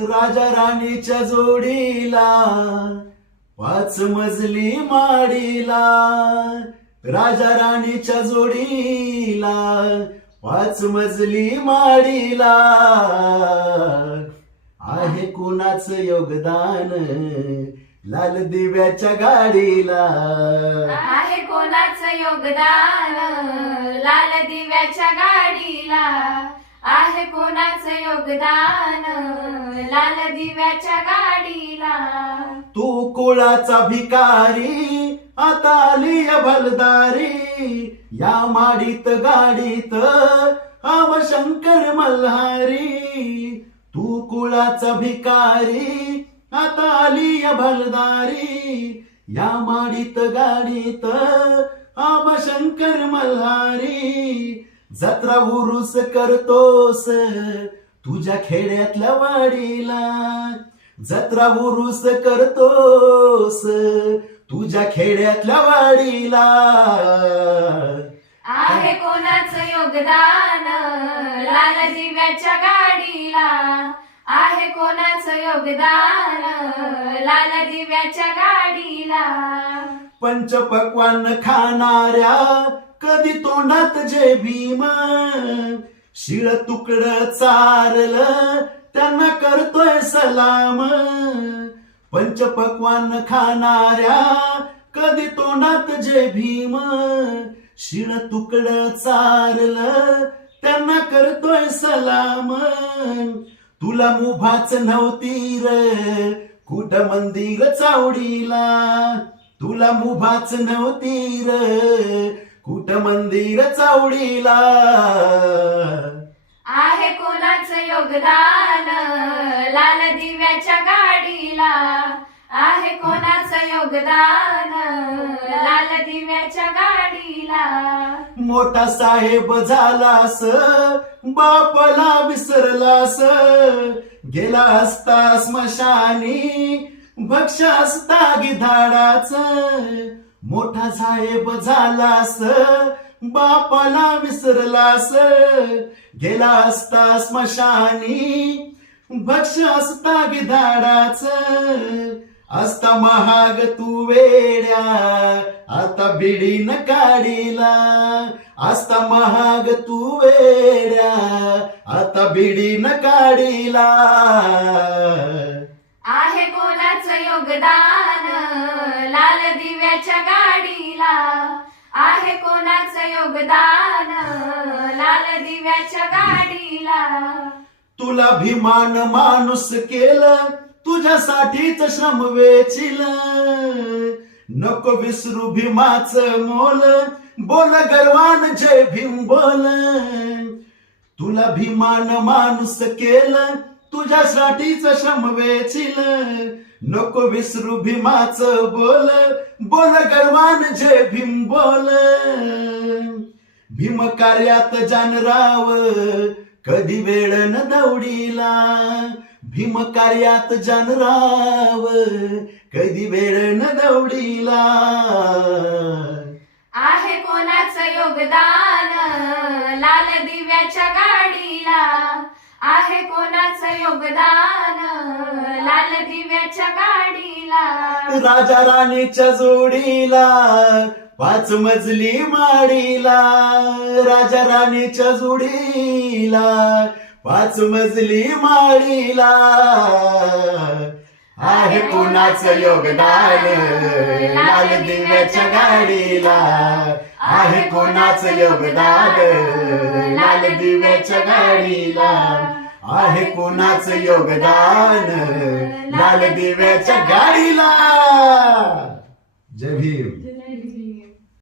राजा राणीच्या जोडीला 5 मजली माडीला, राजा राणीच्या जोडीला 5 मजली माडीला. आहे कुणाचं योगदान लाल दिव्याच्या गाडीला, आहे कोणाचं योगदान लाल दिव्याच्या गाडीला, आहे कोणाचं योगदान लाल दिव्याच्या गाडीला. तू कुळाचा भिकारी आता आली भलदारी, या माडीत गाडीत आव शंकर मल्हारी. तू कुळाचा भिकारी आता आली भलदारी, या माडीत गाडीत आव शंकर मल्हारी. जत्रा उरूस करतोस तुझ्या खेड्यातल्या वाडीला, जत्रा उरूस करतोस तुझ्या खेड्यातल्या वाडीला. आहे कोणाचं योगदान लाल दिव्याच्या गाडीला, आहे कोणाचं योगदान लाल दिव्याच्या गाडीला. पंचपक्वान्न खाणाऱ्या कधी तोंडात जय भीम, शिळ तुकड चारलं त्यांना करतोय सलाम. पंचपक्वान्न खाणाऱ्या कधी तोंडात जय भीम, शिळ तुकड चारलं त्यांना करतोय सलाम. तुला मुभाच नव्हती र कुठ मंदिर चावडीला, तुला मुभाच नव्हती र कुठ मंदिर चावडीला. आहे कोणाचं योगदान लाल दिव्याच्या गाडीला, आहे कोणाचं योगदान लाल दिव्याच्या गाडीला. मोठा साहेब झालास बापाला विसरलास, गेला असता स्मशानी भक्ष असता गिधाडाच. मोठा साहेब झालास बापाला विसरलास, गेला असता स्मशानी भक्ष असता गिधाडाच. असता महाग तू वेड्या आता बिडीन काडीला, असता महाग तू वेड्या आता बिडीन काडीला. आहे कोणाचं योगदान लाल दिव्याच्या गाडीला, आहे कोणाचं योगदान लाल दिव्याच्या गाडीला. तुला भीमान माणूस केलं तुझ्यासाठीच श्रम वेचिल, नको विसरू भीमाच मोल बोल गर्वान जय भीम बोल. तुला भीमान माणूस केलं तुझ्यासाठीच श्रम वेचिल, नको विसरू भीमाच बोल बोल गर्वान जय भीम बोल. भीम कार्यात जानराव कधी वेळ न दौडीला, भीम कार्यात जानराव कधी वेळ न दौडीला. आहे कोणाचं योगदान लाल दिव्याच्या गाडीला, आहे कोणाचं योगदान लाल दिव्याच्या गाडीला. राजा राणीच्या जोडीला 5 मजली माडीला, राजा राणीच्या जोडीला 5 मजली माडीला. आहे कुणाचं योगदान लाल दिव्याच्या गाडीला, आहे कुणाचं योगदान लाल दिव्याच्या गाडीला, आहे कुणाचं योगदान लाल दिव्याच्या गाडीला. जय भीम.